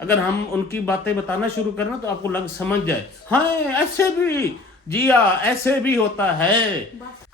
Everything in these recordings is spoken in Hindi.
अगर हम उनकी बातें बताना शुरू करें ना तो आपको समझ जाए, हाँ ऐसे भी जिया, ऐसे भी होता है।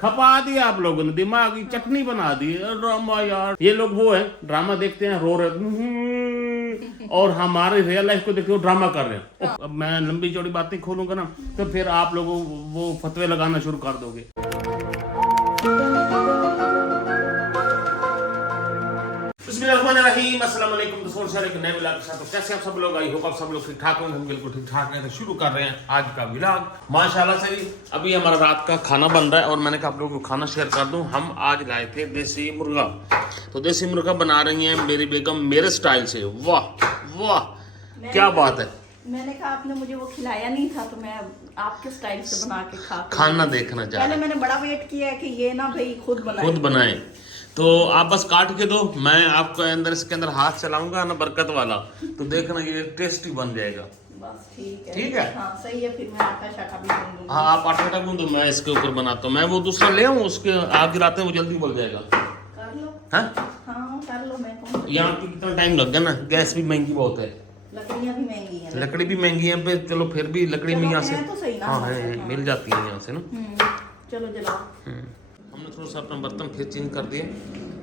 खपा दिया आप लोगों ने, दिमाग की चटनी बना दी। ड्रामा यार, ये लोग वो है ड्रामा देखते हैं, रो रहे, और हमारे रियल लाइफ को देखते हो ड्रामा कर रहे हैं। अब मैं लंबी चौड़ी बातें खोलूंगा ना तो फिर आप लोगों वो फतवे लगाना शुरू कर दोगे। अस्सलाम वालेकुम दोस्तों, एक नए व्लॉग के साथ। तो कैसे आप सब लोग, आई होप आप सब लोग ठीक ठाक होंगे। हम बिल्कुल ठीक ठाक हैं। तो शुरू कर रहे हैं आज का व्लॉग माशाल्लाह से। अभी हमारा रात का खाना बन रहा है और मैंने कहा आप लोगों को खाना शेयर कर दूं। हम आज लाए थे देसी मुर्गा। तो देसी मुर्गा बना रही हैं मेरी बेगम मेरे स्टाइल से। वाह वाह क्या बात है। मैंने कहा आपने मुझे वो खिलाया नहीं था तो मैं आपके स्टाइल से बना के खाना देखना चाह पहले मैंने बड़ा वेट किया है कि ये ना भाई खुद बनाए। तो आप बस काट के दो, मैं आपको अंदर इसके अंदर हाथ चलाऊंगा ना बरकत वाला, तो देखना ये टेस्टी बन जाएगा। बस ठीक है। ठीक है, हाँ सही है। फिर मैं आटा शाटा भी गूंदूंगी। हाँ आप आटा गूंदो, मैं इसके ऊपर बनाता हूँ। मैं वो दूसरा ले आऊँ, उसके आग गिराते हैं वो जल्दी उबल जाएगा। कर लो। हाँ कर लो। मैं कौन यहाँ पे कितना टाइम लग गया ना, गैस भी महंगी बहुत है, लकड़ियाँ भी महंगी हैं। लकड़ी भी महंगी है पे, चलो फिर भी लकड़ी में यहाँ से तो सही ना। हाँ है, मिल जाती है यहाँ से ना। चलो जलाओ। हमने थोड़ा सा अपना बर्तन फिर चेंज कर दिए।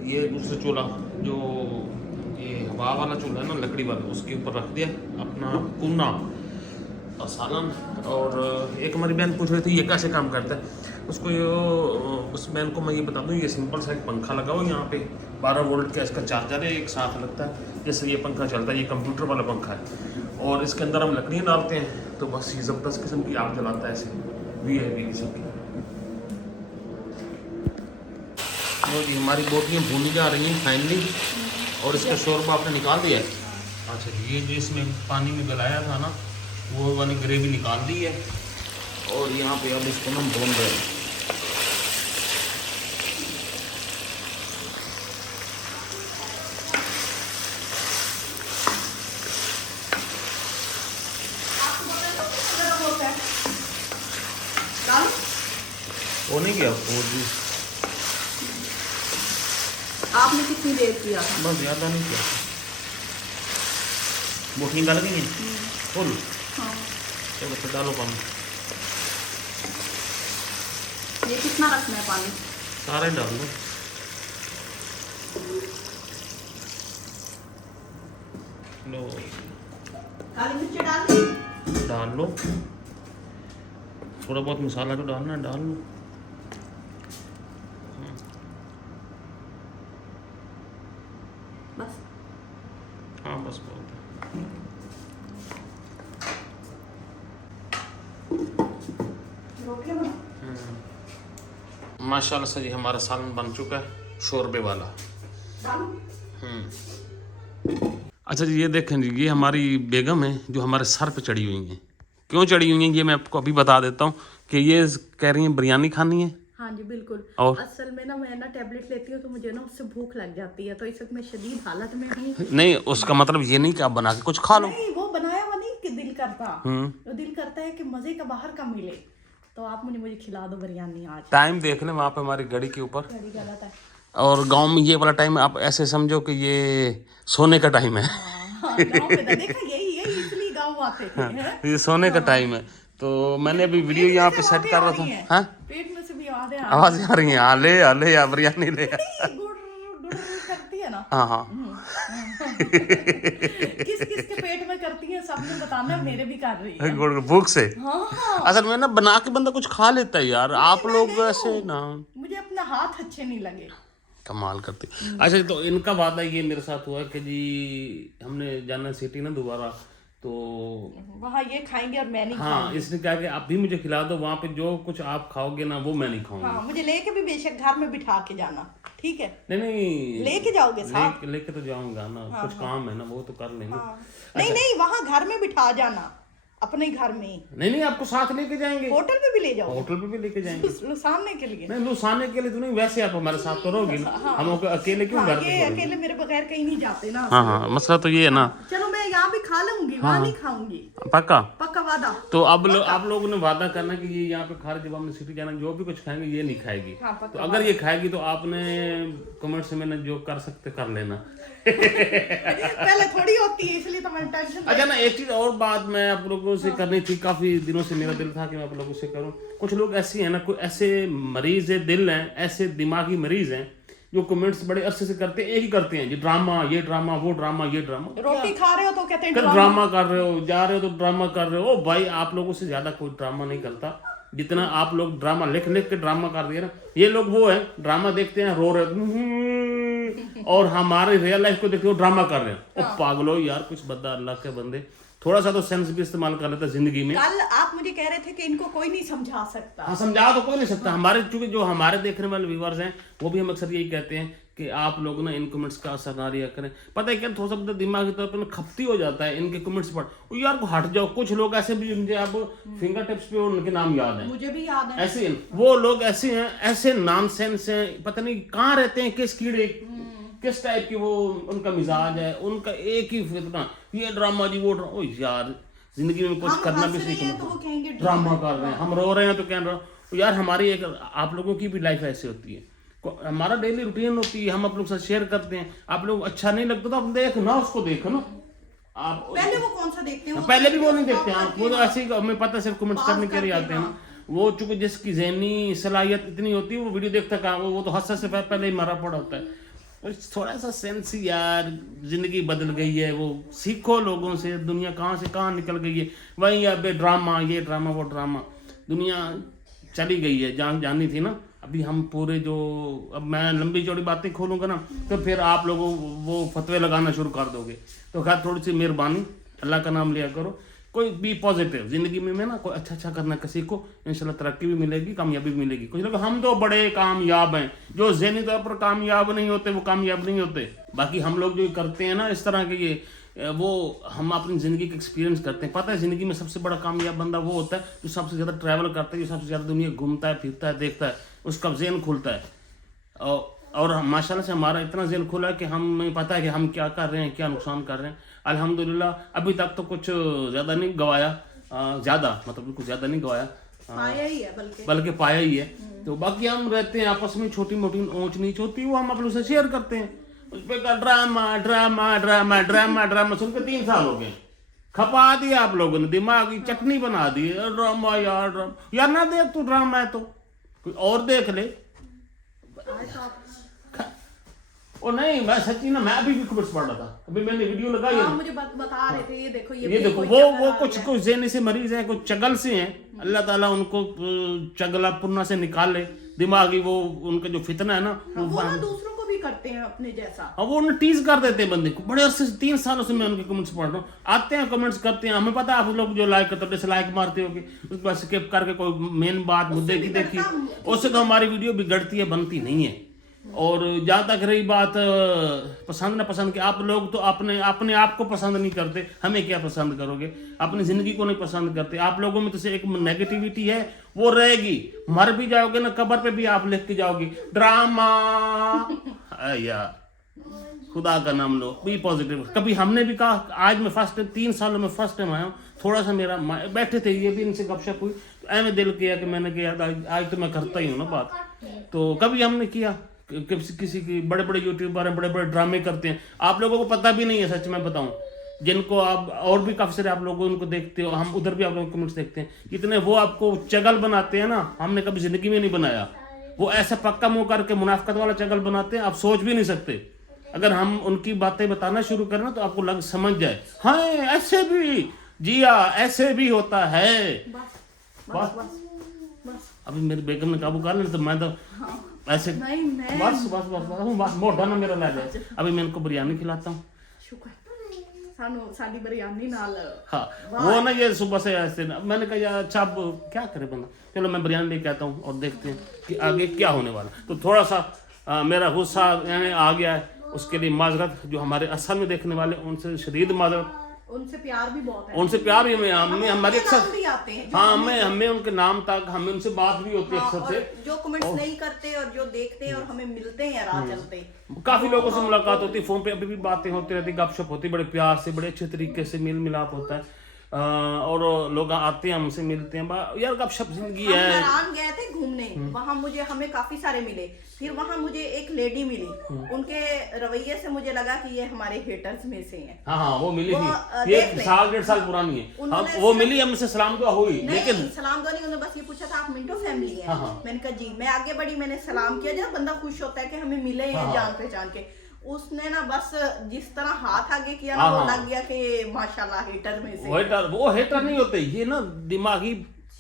ये दूसरा चूल्हा जो ये हवा वाला चूल्हा है ना, लकड़ी वाला, उसके ऊपर रख दिया अपना कुना और सालन। और एक हमारी बहन पूछ रही थी ये कैसे काम करता है, उसको उस बहन को मैं ये बता दूँ, ये सिंपल सा एक पंखा लगा हुआ यहाँ पे, 12 वोल्ट का इसका चार्जर है, एक साथ लगता है। जैसे ये पंखा चलता है, ये कंप्यूटर वाला पंखा है, और इसके अंदर हम लकड़ियाँ डालते हैं तो बस ये ज़बरदस्त किस्म की आग जलाता है ऐसे वीआईपी किस्म की। तो जी हमारी बोटियाँ भूनी जा रही हैं फाइनली, और इसका शोरबा आपने निकाल दिया है। अच्छा जी, ये जो इसमें पानी में गलाया था ना, वो वाली ग्रेवी निकाल दी है, और यहाँ पे अब इसको हम भून रहे हैं। वो नहीं किया वो जी, आपने कितनी देर किया? बस ज़्यादा नहीं किया। बोटियाँ डाल गई हैं फुल। हाँ। चलो फिर डालो पानी। ये कितना रखना है पानी? सारा ही डाल दो। लो काली मिर्च डाल लो, थोड़ा बहुत मसाला तो डालना है, डाल लो। बस। हाँ बस बहुत है। माशाल्लाह से जी हमारा सालन बन चुका है शोरबे वाला। अच्छा जी, ये देखें जी, ये हमारी बेगम है जो हमारे सर पे चढ़ी हुई हैं। क्यों चढ़ी हुई हैं ये मैं आपको अभी बता देता हूँ कि ये कह रही हैं बिरयानी खानी है। हाँ जी बिल्कुल। और असल में ना मैं ना टैबलेट लेती हूँ तो मुझे ना उससे भूख लग जाती है, तो इस वक्त मैं शदीद हालत में हूँ। नहीं, उसका मतलब ये नहीं कि आप बना के कुछ खा लो। नहीं, वो बनाया हुआ नहीं कि दिल करता, तो दिल करता है कि मजे का बाहर का मिले, तो आप मुझे खिला दो बिरयानी आज। टाइम देख लें वहाँ पे हमारी घड़ी के ऊपर, घड़ी गलत है। और गांव में ये वाला टाइम आप ऐसे समझो कि ये सोने का टाइम है। गाँव में तो देखा यही इसलिए गाँव आते थे। ये सोने का टाइम है। तो मैंने अभी वीडियो यहाँ पे सेट कर रहा था। हाँ पेट में से भी आवाज़ आ रही है। हाँ ले या बिरयानी ले करती है ना। हाँ हाँ किस के पेट में करती है सबने बताना, मेरे भी कर रही है भूख से। हाँ। असल में ना बना के बंदा कुछ खा लेता है यार, आप लोग ऐसे ना, मुझे अपना हाथ अच्छे नहीं लगे। कमाल करते। अच्छा तो इनका वादा ये मेरे साथ हुआ कि जी हमने जाना सिटी ना दोबारा, तो वहाँ ये खाएंगे और मैं नहीं हाँ, इसने कहा कि आप भी मुझे खिला दो, वहाँ पे जो कुछ आप खाओगे ना वो मैं नहीं खाऊंगा। हाँ, मुझे लेके भी बेशक घर में बिठा के जाना, ठीक है? नहीं लेके जाओगे साथ? लेके तो जाऊंगा ना। हाँ, कुछ काम है ना, वो तो कर लेंगे। हाँ। नहीं वहाँ घर में बिठा जाना, अपने घर में। नहीं आपको साथ लेके जाएंगे, होटल पे भी ले जाओ। होटल पे भी लेके जाएंगे लुसाने के लिए। नहीं, लुसाने के लिए तो नहीं, वैसे आप हमारे साथ तो रहोगी ना। हाँ। हम अकेले क्यों घर पे? अकेले मेरे बगैर कहीं नहीं जाते ना। हाँ मसला तो ये है ना। चलो मैं यहाँ भी खा लूंगी, वहाँ नहीं खाऊंगी। पक्का वादा। तो अब आप लोगों ने वादा करना कि ये यहाँ पे खा रहे, जब हमने सिटी जाना जो भी कुछ खाएंगे ये नहीं खाएगी। तो अगर ये खाएगी तो आपने कमेंट्स में जो कर सकते कर लेना। पहले थोड़ी होती है इसलिए तो मैं टेंशन। अच्छा ना, एक चीज और बात मैं आप लोगों से करनी थी, काफी दिनों से मेरा दिल था कि मैं आप लोगों से करूं। कुछ लोग ऐसे हैं ना, कोई ऐसे मरीज है दिल हैं, ऐसे दिमागी मरीज हैं जो कमेंट्स बड़े अरसे से करते हैं, एक ही करते हैं जी, ड्रामा, ये ड्रामा, वो ड्रामा, ये ड्रामा। रोटी खा रहे हो तो कहते हैं ड्रामा कर रहे हो, जा रहे हो तो ड्रामा कर रहे हो। ओ भाई, आप लोगों से ज्यादा कोई ड्रामा नहीं करता जितना आप लोग ड्रामा लिख लिख के ड्रामा कर दिए ना। ये लोग वो है ड्रामा देखते हैं, रो रहे, और हमारे रियल लाइफ को देखते हो ड्रामा कर रहे हैं। ओ पागलो यार, कुछ बंदा अल्लाह के बंदे थोड़ा सा तो सेंस भी इस्तेमाल कर लेता जिंदगी में। कल आप मुझे कह रहे थे कि इनको कोई नहीं समझा सकता। हाँ, समझा तो कोई नहीं सकता। हमारे चूंकि जो हमारे देखने वाले व्यूअर्स हैं वो भी हम अक्सर यही कहते हैं कि आप लोग ना इन कमेंट्स का असर ना रिया करें। पता है क्या, थोड़ा सा दिमाग की तरफ खपती हो जाता है इनके कमेंट्स पर। यार को हट जाओ। कुछ लोग ऐसे भी मुझे अब फिंगर टिप्स पे उनके नाम याद है, मुझे भी याद है। ऐसे वो लोग ऐसे हैं, ऐसे नॉनसेंस हैं, पता नहीं कहाँ रहते हैं, किस कीड़े किस टाइप की वो उनका मिजाज है, उनका एक ही फितना, ये ड्रामा जी, वो ड्रामा। ओ यार, जिंदगी में कुछ करना भी सीखना। तो वो कहेंगे ड्रामा कर रहे हैं, हम रो रहे हैं तो कह रहे हो। यार हमारी एक, आप लोगों की भी लाइफ ऐसी होती है, हमारा डेली रूटीन होती है, हम आप लोग से शेयर करते हैं। आप लोग अच्छा नहीं लगता तो आप देखो ना, उसको देखो ना। आप पहले वो कौन सा देखते हैं? पहले भी वो नहीं देखते हैं, वो तो ऐसे ही हमें पता है सिर्फ कमेंट्स करने के लिए आते हैं ना। वो चूंकि जिसकी ज़हनी सलाहियत इतनी होती है वो वीडियो देखता कहाँ, वो तो हंसने से पहले ही मरा पड़ा होता है। थोड़ा सा सेंस यार, जिंदगी बदल गई है, वो सीखो लोगों से। दुनिया कहाँ से कहाँ निकल गई है, वही अब ड्रामा, ये ड्रामा, वो ड्रामा, दुनिया चली गई है। जानी थी ना। अभी हम पूरे जो, अब मैं लंबी चौड़ी बातें खोलूंगा ना तो फिर आप लोगों वो फतवे लगाना शुरू कर दोगे। तो खैर थोड़ी सी मेहरबानी, अल्लाह का नाम लिया करो। कोई बी पॉजिटिव जिंदगी में ना, कोई अच्छा करना किसी को, इंशाल्लाह तरक्की भी मिलेगी, कामयाबी भी मिलेगी। कुछ लोग हम तो बड़े कामयाब हैं, जो ज़हनी तौर पर कामयाब नहीं होते वो कामयाब नहीं होते। बाकी हम लोग जो करते हैं ना इस तरह के, ये वो हम अपनी ज़िंदगी का एक्सपीरियंस करते हैं। पता है ज़िंदगी में सबसे बड़ा कामयाब बंदा वो होता है जो सबसे ज़्यादा ट्रैवल करता है, जो सबसे ज़्यादा दुनिया घूमता है, फिरता है, देखता है, उसका ज़हन खुलता है। और माशाल्लाह से हमारा इतना ज़हन खुला है कि हमें पता है कि हम क्या कर रहे हैं, क्या नुकसान कर रहे हैं। अल्हम्दुलिल्लाह अभी तक तो कुछ ज़्यादा नहीं गवाया, मतलब कुछ ज़्यादा नहीं गवाया, पाया ही है, बल्कि पाया ही है। तो बाकी हम रहते हैं आपस में, छोटी मोटी ऊंच नीच होती है वो हम आप लोग से शेयर करते हैं। उस पर का drama drama drama drama drama सुन के 3 साल हो गए। खपा दिया आप लोगों ने, दिमाग की चटनी बना दी। ड्रामा यार, ड्रामा यार, ना देख तू ड्रामा है तो कोई और देख ले। ओ नहीं, मैं सच्ची ना, मैं अभी भी कमेंट्स पढ़ रहा था, अभी मैंने वीडियो लगाई है। मुझे बता रहे थे, ये देखो वो कुछ ज़हनी से मरीज हैं, कुछ चगल से हैं। अल्लाह ताला उनको चगला पुन्ना से निकाल ले, दिमागी वो उनका जो फितना है ना, वो ना दूसरों को भी करते हैं अपने जैसा। अब वो उन्हें टीज कर देते हैं बंदे को। बड़े अरसे से 3 सालों से मैं उनके कमेंट्स पढ़ रहा हूँ, आते हैं कमेंट्स करते हैं। हमें पता है आप लोग जो लाइक करते हो, डिसलाइक मारते होगे, उसके बाद स्किप करके कोई मेन बात मुद्दे की देखी, उससे तो हमारी वीडियो बिगड़ती है, बनती नहीं है। और जहाँ तक रही बात पसंद ना पसंद की, आप लोग तो अपने आप को पसंद नहीं करते, हमें क्या पसंद करोगे? अपनी ज़िंदगी को नहीं पसंद करते। आप लोगों में तो एक नेगेटिविटी है, वो रहेगी। मर भी जाओगे ना, कब्र पे भी आप लिख के जाओगे ड्रामा। यार खुदा का नाम लो, बी पॉजिटिव। कभी हमने भी कहा, आज मैं फर्स्ट टाइम, 3 सालों में फर्स्ट टाइम आया हूँ, थोड़ा सा मेरा बैठे थे, ये भी इनसे गपशप हुई, तो ऐਵੇਂ दिल किया कि मैंने किया आज तो मैं करता ही हूँ ना बात। तो कभी हमने किया किसी की, बड़े बड़े यूट्यूबर हैं, बड़े बड़े ड्रामे करते हैं, आप लोगों को पता भी नहीं है, सच में बताऊं, जिनको आप और भी काफी सारे आप लोग उनको देखते हो, हम उधर भी आप लोगों के कमेंट्स देखते हैं, इतने वो आपको चगल बनाते हैं ना, हमने कभी जिंदगी में नहीं बनाया। वो ऐसा पक्का मुंह करके मुनाफकत वाला चगल बनाते हैं, आप सोच भी नहीं सकते। अगर हम उनकी बातें बताना शुरू करें ना तो आपको समझ जाए, हाँ ऐसे भी जिया, ऐसे भी होता है। बस अभी मेरी बेगम ने काबू कर लेना, तो मैं तो ऐसे बस मोटा ना मेरा ला जाए। अभी मैं इनको बिरयानी खिलाता हूँ। हाँ, वो ना ये सुबह से ऐसे मैंने कहा यार अच्छा अब क्या करे बंदा, चलो मैं बिरयानी लेके आता हूँ और देखते हैं कि आगे क्या होने वाला। तो थोड़ा सा मेरा गुस्सा यानी आ गया है, उसके लिए माजरत। जो हमारे असल में देखने वाले उनसे शदीद माजरत, उनसे प्यार भी बहुत है, उनसे प्यार भी हमें हमारे अक्सर, हाँ हमें उनके नाम तक, हमें उनसे बात भी होती है अक्सर से। जो कमेंट्स नहीं करते और जो देखते हैं और हमें मिलते हैं राह चलते, काफी लोगों से मुलाकात होती है, फोन पे अभी भी बातें होती रहती, गपशप होती, बड़े प्यार से, बड़े अच्छे तरीके से मेल मिलाप होता है। और लोग आते हैं हमसे मिलते हैं यार गपशप जिंदगी हम है। नारायण गए थे घूमने, वहाँ हमें काफी सारे मिले। फिर वहाँ मुझे एक लेडी मिली, उनके रवैये से मुझे लगा कि ये हमारे हेटर्स में से हैं। हाँ वो मिली थी, ये 1.5 साल पुरानी है। हम वो मिली, हमसे सलाम दुआ हुई, लेकिन सलाम दुआ नहीं, उन्होंने बस ये पूछा था आप मिंटो फैमिली हैं? मैंने कहा जी। मैं आगे बढ़ी, मैंने सलाम किया। जब बंदा खुश होता है कि हमें मिले हैं जान पहचान के, उसने ना बस जिस तरह हाथ आगे किया ना, वो लग गया कि माशाल्लाह हेटर में से। वो हेटर नहीं होते, ये ना दिमागी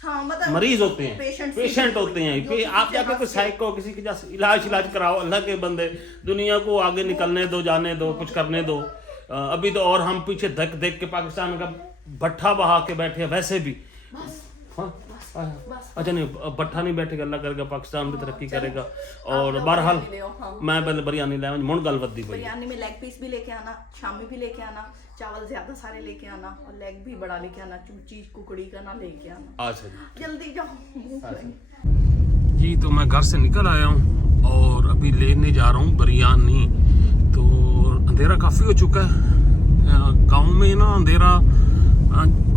मतलब मरीज होते हैं, पेशेंट होते हैं। आप जाके कोई साइको किसी के इलाज कराओ, अल्लाह के बंदे, दुनिया को आगे निकलने दो, जाने दो, कुछ करने दो। अभी तो और हम पीछे देख देख के पाकिस्तान का भट्ठा बहा के बैठे, वैसे भी अच्छा नहीं भट्ठा नहीं बैठेगा, अल्लाह करेगा पाकिस्तान भी तरक्की करेगा। और बहरहाल मैं पहले बिरयानी लाया, मुंड गल वद्दी पई। बिरयानी में लेग पीस भी लेके आना, शामी भी लेके आना, चावल ज्यादा सारे लेके आना, और लेग भी बड़ा लेके आना, चूची कुकड़ी का ना लेके आना। अच्छा जल्दी जाओ जी। तो मैं घर से निकल आया हूँ और अभी लेने जा रहा हूँ बिरयानी। तो अंधेरा काफ़ी हो चुका है। गांव में ना अंधेरा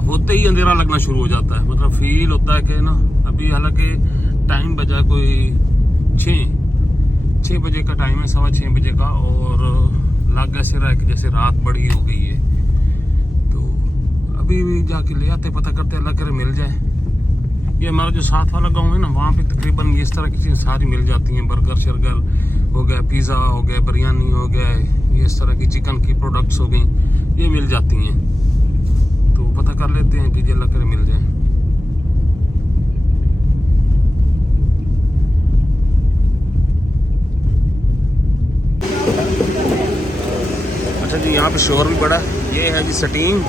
होते ही अंधेरा लगना शुरू हो जाता है, मतलब फील होता है कि ना अभी, हालांकि टाइम बजा कोई 6 बजे का टाइम है, 6:15 बजे का, और लग ऐसे रहा है कि जैसे रात बड़ी हो गई है। तो अभी भी जाके ले आते, पता करते, अल्लाह करे मिल जाए। ये हमारा जो साथ वाला गांव है ना, वहाँ पे तकरीबन इस तरह की चीज़ें सारी मिल जाती हैं। बर्गर शर्गर हो गया, पिज़्ज़ा हो गया, बिरयानी हो गया, ये इस तरह की चिकन की प्रोडक्ट्स हो गई, ये मिल जाती हैं। तो पता कर लेते हैं कि अल्लाह करे मिल जाए। अच्छा जी, यहाँ पे शोर भी बड़ा है। ये है जी स्टीम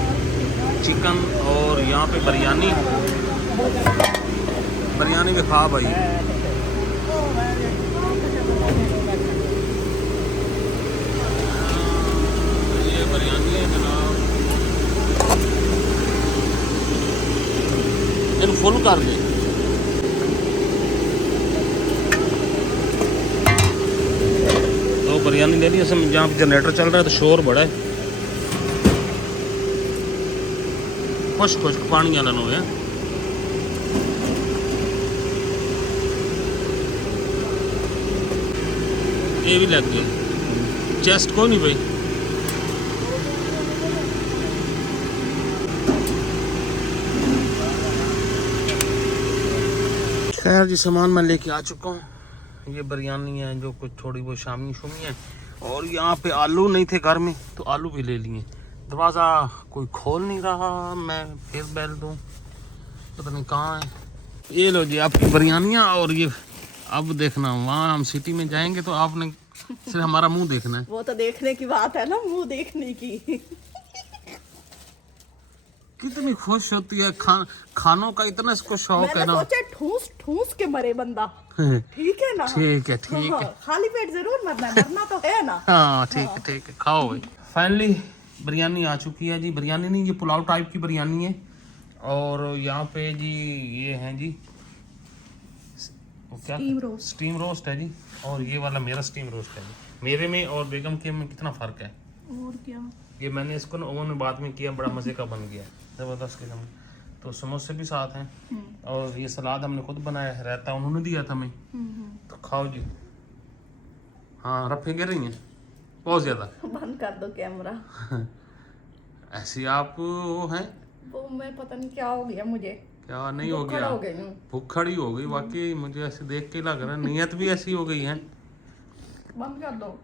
चिकन, और यहाँ पे बिरयानी भी खा भाई। ये बिरयानी है जनाब, इन फुल कर दे। तो बिरयानी ले ली, जहाँ पे जनरेटर चल रहा है तो शोर बड़ा है। खुश्क पानी आना हो गया। ये भी लग गई, चेस्ट को नहीं भाई। खैर जी, सामान मैं लेके आ चुका हूँ। ये बिरयानी है जो कुछ थोड़ी बहुत शामी शुमी है, और यहाँ पे आलू नहीं थे घर में तो आलू भी ले लिए। दरवाज़ा कोई खोल नहीं रहा, मैं फिर बैल दूँ, पता नहीं कहाँ है। ये लो जी आपकी बिरयानियाँ। और ये अब देखना, वहाँ हम सिटी में जाएंगे तो आपने सिर्फ हमारा मुंह देखना है। वो तो देखने की बात है ना, मुंह देखने की। कितनी खुश होती है, खानों का इतना इसको शौक है ना। सोचा ठूस ठूस के मरे बंदा। ठीक है ना? ठीक है खाली पेट जरूर मरना तो है ना। हाँ ठीक है खाओ भाई। फाइनली बिरयानी आ चुकी है जी। बिरयानी नहीं, ये पुलाव टाइप की बिरयानी है। और यहाँ पे जी ये है जी क्या, स्टीम रोस्ट है जी। और ये वाला मेरा स्टीम रोस्ट है जी। मेरे में और बेगम के में कितना फ़र्क है। और क्या, ये मैंने इसको ना ओवन में बाद में किया, बड़ा मज़े का बन गया, ज़बरदस्त किस्म। तो समोसे भी साथ हैं, और ये सलाद हमने खुद बनाया है, रायता उन्होंने दिया था मैं। तो खाओ जी। हाँ रफे गिर रही हैं बहुत ज़्यादा। बंद कर दो कैमरा। ऐसी आप वो हैं, वो मैं पता नहीं क्या हो गया मुझे। क्या नहीं हो गया, भूखड़ ही हो गई वाकई। मुझे ऐसे देख के लग रहा है, नीयत भी ऐसी हो गई है। बंद कर दो।